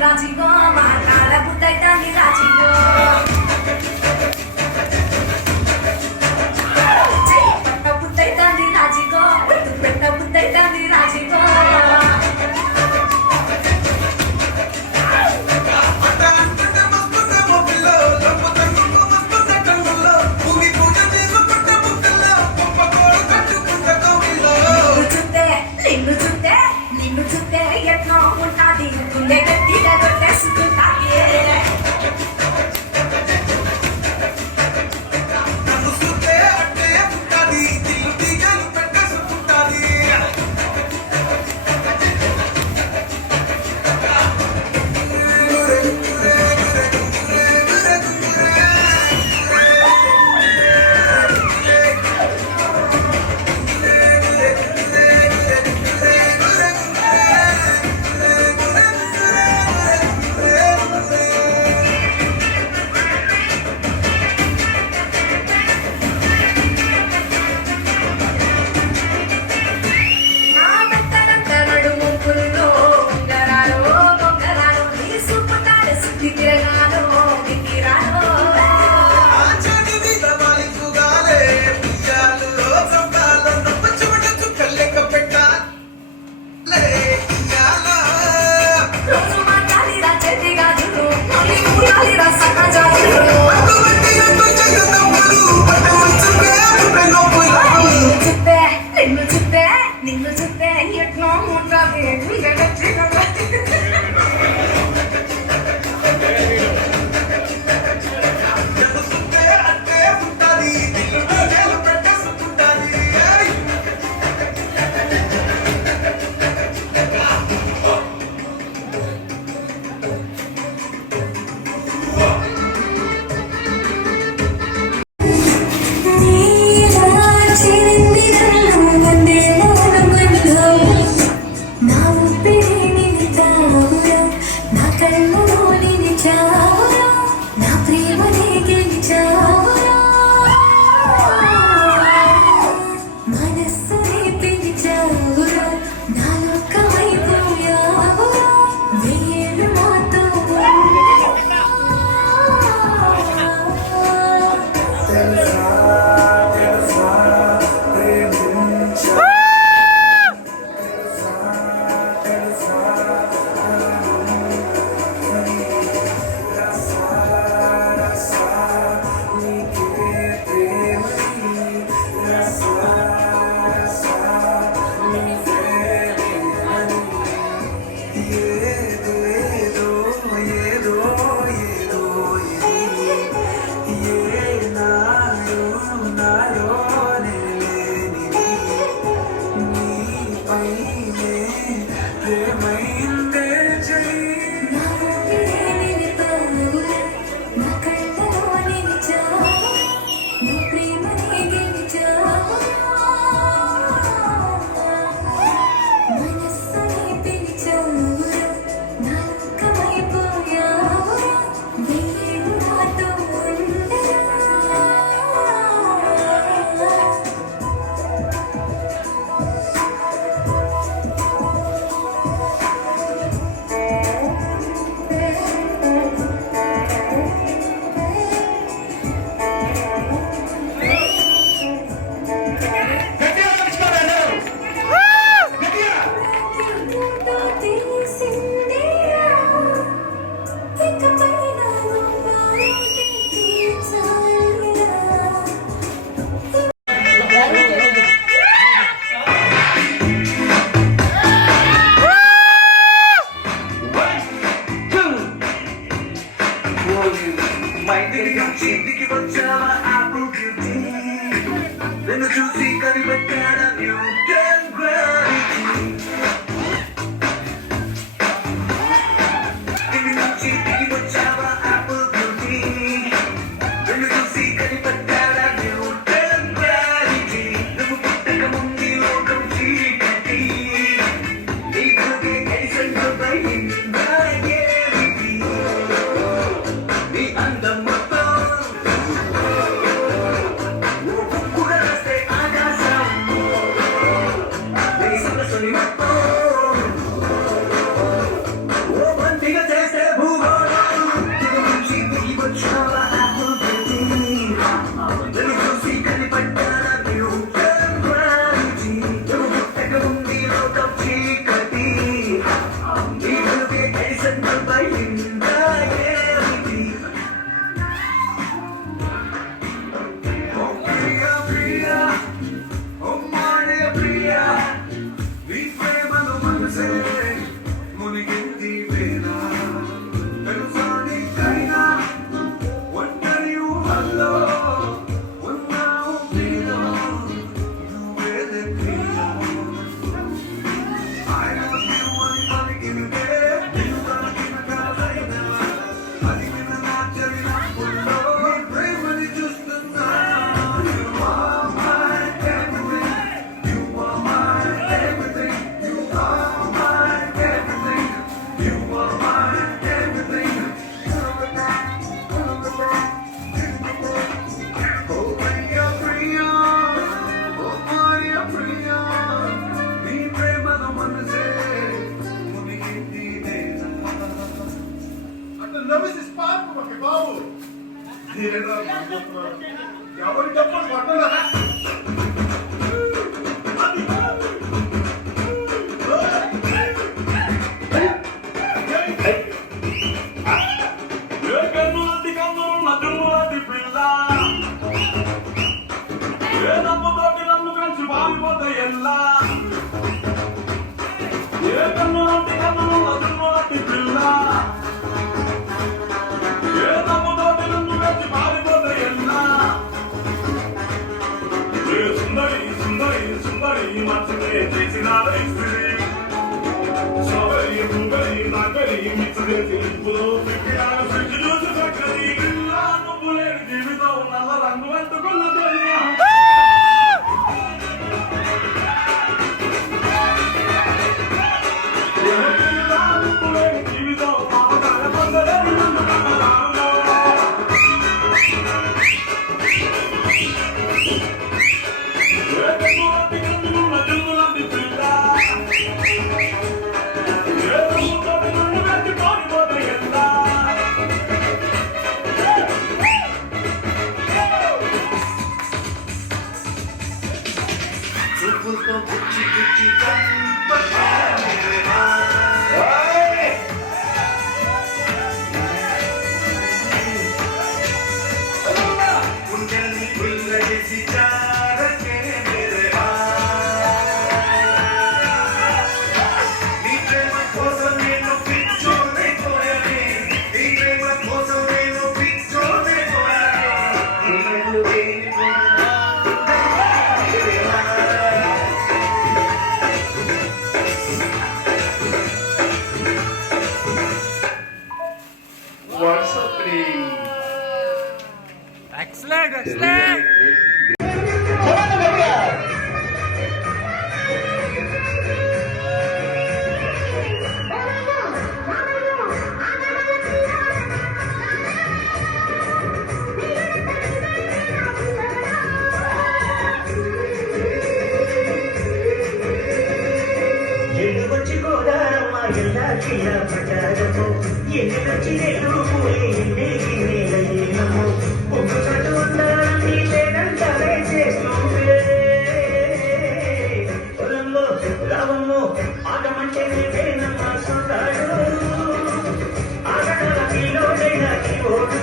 రాజీవో మాట్లాడ బుద్ధైతాంది రాజీవో పట్ట బుద్ధైతాంది రాజీవో పెట్ట బుద్ధైతాంది రాజీవో నిన్ను చూస్తే ఎట్లా ఉంటాది గుండె గట్టిగా కొట్టేసుకుంటాది నన్ను చూస్తే అట్టే ఉంటాది దిల్లు తీగలు పెట్టేసుకుంటాది నిన్ను చూస్తే ఎట్లా ఉంటాది గుండె గట్టిగా నిన్ను చూసి కనిపెట్టాడ న్యూటన్ గ్రావిటీ దిగి నుంచి దిగి వచ్చావా ఆపిల్ బ్యూటీ నిన్ను చూసి కనిపెట్టాడ న్యూటన్ గ్రావిటీ నువ్వు పుట్టక ముందు లోకం చీకటి నీ భూమి ఎడిసన్ అయిందా ఏమిటి నీ అందం Oh జీవితం నల్ల రంగు అంటుకున్నది చూపులతో గుచ్చి గుచ్చి చంపకాలే గుండెల్ని గుల్లజేసి జారకే మేరేవా నీ ప్రేమ కోసం నేను పిచ్చోనైపోయానే నీ ప్రేమ కోసం నేను పిచ్చోనైపోయానే గుండెలు What's happening? Excellent, excellent. ఎల్లుకొచ్చి గోదారమ్మ ఎల్లా చిన్న పడ్డారము ఎల్లుకొచ్చి నెల్లూరు ఎన్నేకి నేలయ్యేనము ఒక్క చోటు ఉండాలని లేదంటారే చేస్తుంటే పొలంలో లాభము ఆగమంటే నేనమ్మ సొంతాడు ఆగడాల పిల్లోడైనా ఓడు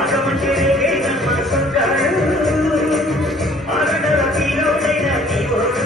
ఆగమంటే నేనమ్మ సొంతాడు ఆగడాల పిల్లోడైనా ఓడు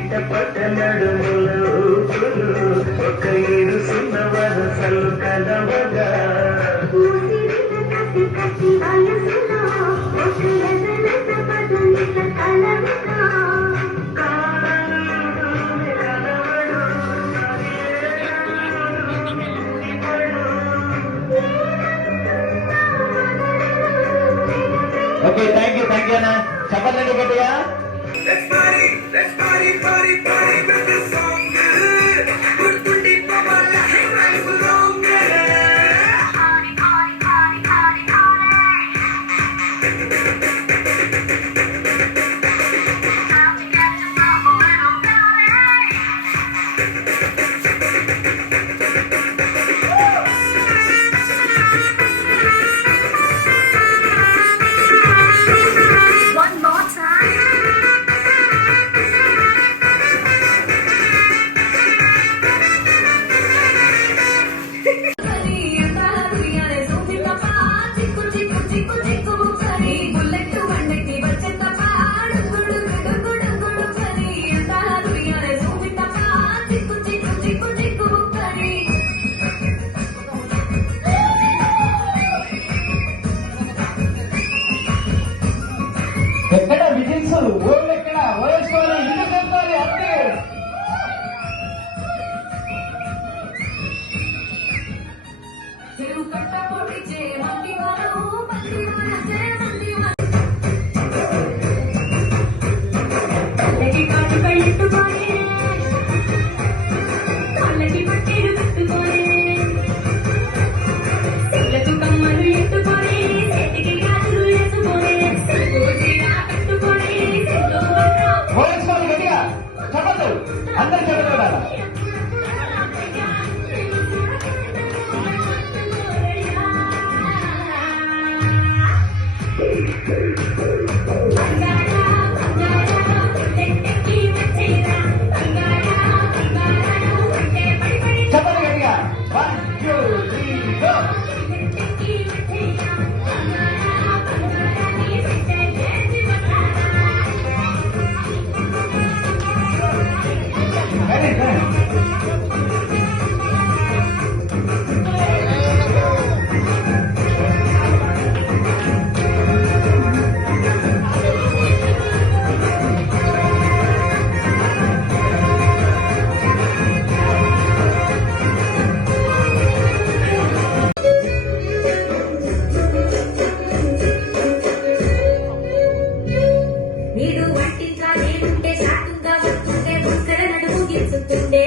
చిట్టపట్ట నడుముల ఊపులు ఒక ఇరుసున్న వరసలు కలవగా ఓకే థ్యాంక్ యూ అన్న చెప్పండి గట్టిగా Let's party, party, party with this song. గుర్తుండి పోవాల life long. Party, party, party, party, party. Time to get yourself a little party. One more time. ఎక్కడ విజిల్స్ ఓళ్ళు ఎక్కడ ఓవేసుకోవాలి ఇల్లు చెప్తారు అంతే ఓవేసుకోవాలి గట్టిగా చెప్పదు అందరు చెప్పదు చెప్పండి గట్టిగా 1 2 3 గో నీడు వంటిగా నేనుంటే శాఖంగా వస్తుంటే ముక్కర నడుము గీసుతుండే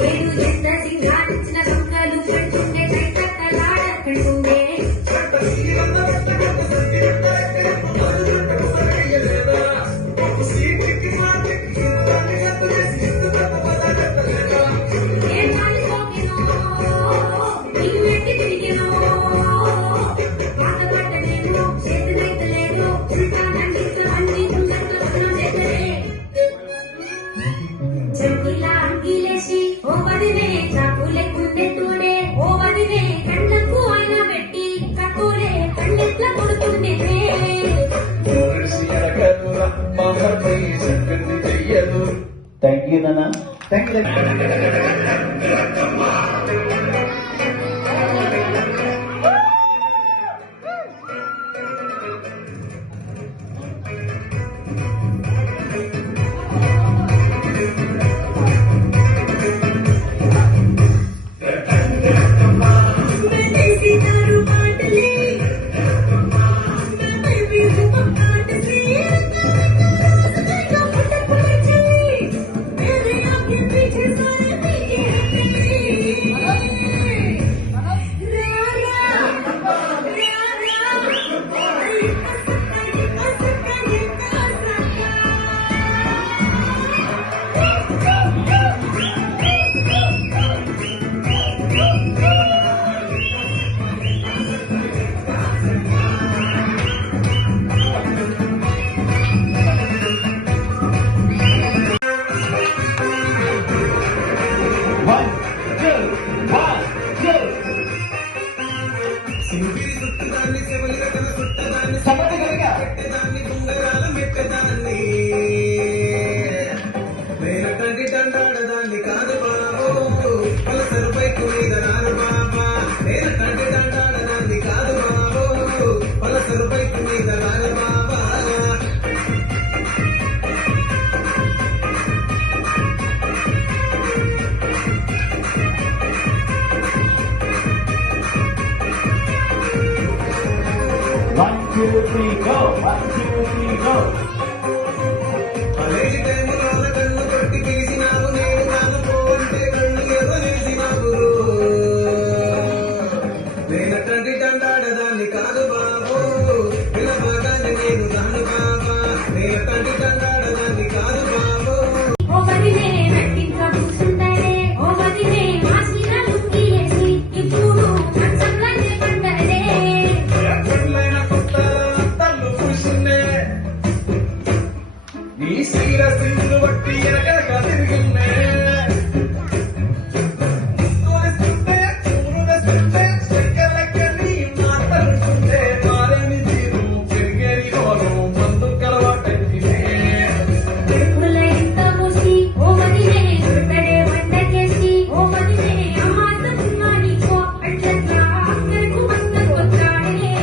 నేను ఎంత సింగారించిన దొంగలు పెడుతుండే కట్టలాడకుంటుండే నేను మాలిపోకెనో నీవు ఎట్టి తిరిగెనో బాధపడ్డ నేను చేతులైతలేదు ఉల్టా నందిస్తూ అన్ని దుంగలు చేతలే చంకిలా అంగిలేసి ఓ వదిలే చాకులే కుందెట్టుడే ఓ వదిలే కళ్ళకు ఆయన పెట్టి కట్టులే కళ్ళెట్ల కొడుతుండే థ్యాంక్ యూ నాన్న థ్యాంక్ యూ కంటి దండాడదాన్ని కాదు బాబు పలసరు బైకు మీద రాను బాబా నేను కంటి దండాడదాన్ని కాదు బాబు పలసరు బైకు మీద రాను బాబా One, two, three, go. One, two, three, go. అనేటి టైములోన కన్ను కొట్టి పిలిచినావు నేను కాకపో అంటే కళ్ళు ఎవరేసినావు నేను కంటి దండాడదాన్ని కాదు బాబు పిలవగానే నేను రాను బాబా నేను కంటి దండాడదాన్ని కాదు బాబు ఓ వదిలే నట్టింట్లో కూర్చుంటాడే ఓ వదిలే మాసిన లుంగి వేసి ఇప్పుడు మంచంలోనే పండడే ఎక్కడైన కొత్తలు కూర్చున్నే నీ సీర సింగులు బట్టి ఎనక తిరిగిన్నే తోలిస్తుంటే చూరు వేస్తుంటే చెక్కలెక్క నీ మాటలుంటే మారేని తీరు పెరిగేని హోరు మందు కలవాటైందినే చెప్పుల ఎంత మూసి ఓ వదిలే చుట్టడే వండకేసి ఓ వదిలే అమ్మాతున్నా నీకో అట్లట్లా అక్కడికి మస్తకు వచ్చాడే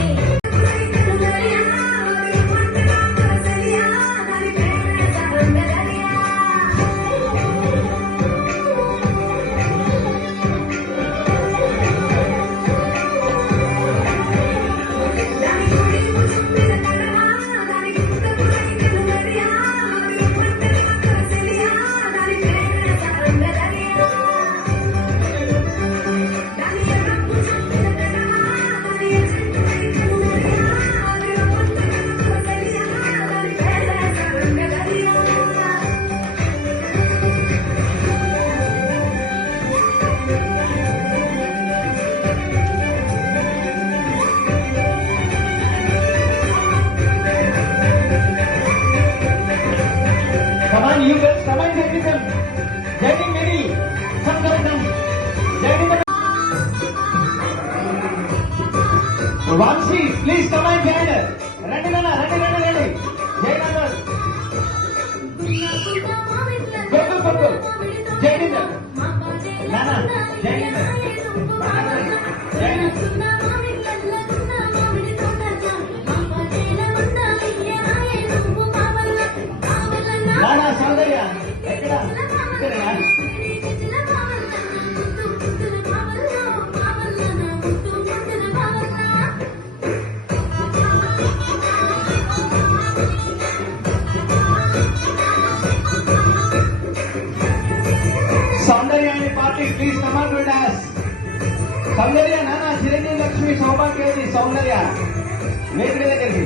Come on, you guys, come on, get with them. Getting ready. Come. Getting ready. Vansi, please come and get her. Ready. Jai Nagar. Go. Jai Nagar. Nana, Jai Nagar. Jai Nagar. Nana, సౌందర్య ఎక్కడ ఇక్కడేనా సౌందర్య అనే party please come on to dance Soundarya నాన్న చిరంజీవి లక్ష్మి సౌభాగ్యవతి సౌందర్య వేదిక దగ్గరికి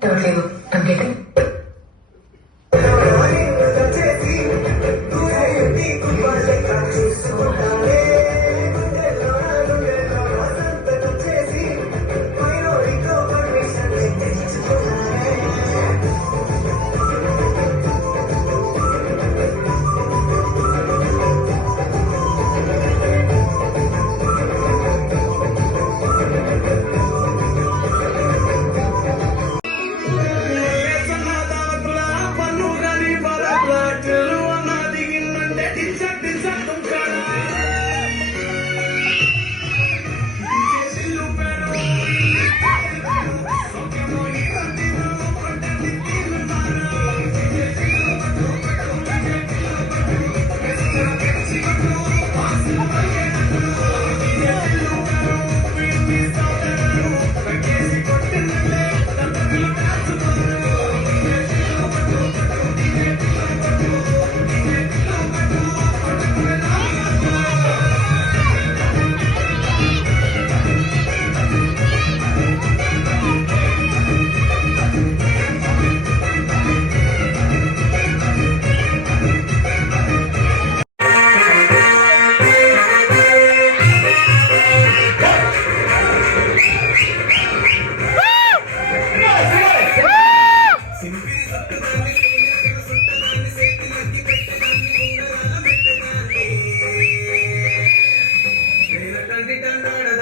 Don't leave. I'm getting.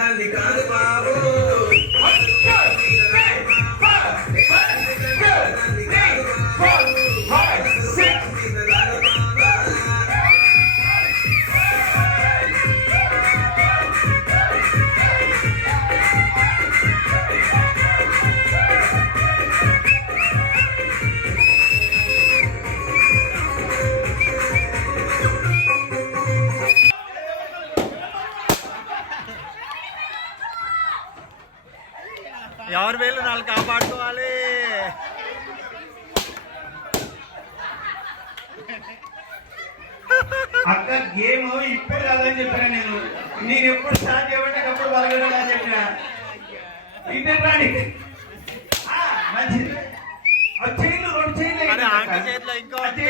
దాన్ని కాదు బాబు ఎవరి వేలు నాలుగు కాపాడుకోవాలి. అక్క గేమ్ ఇప్పుడు కాదని చెప్పాను నేను ఎప్పుడు స్టార్ట్ చేయబట్టి అప్పుడు బలగలని చెప్పిన ఇదే రాని మంచిది చైన్లు 2 చైన్లు అరే ఆంటీ చేతిలో ఇంకో ఉంది.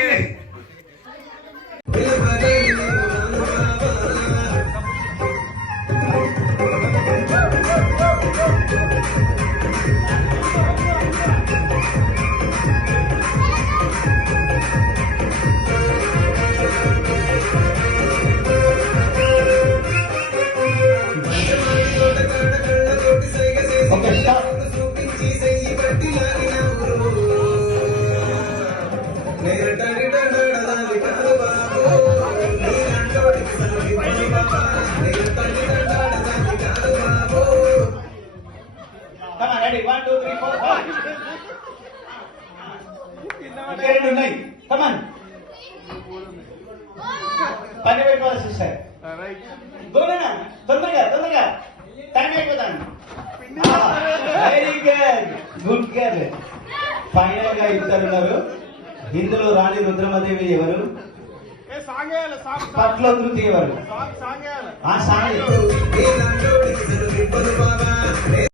Okay stop. Come on, ready? 1, 2, 3, 4, 5. ఇంకా 2 ఉన్నాయి. Come on. పని పెట్టుకోవాలి సిస్టర్. దూరేనా? తొందరగా తొందరగా టైం అయిపోతాను. Very good, good girl. Final గా ఇద్దరు ఉన్నారు. ఇందులో రాణి రుద్రమదేవి ఎవరు? పట్ల తృప్తి ఎవరు? ఆ సాంగ్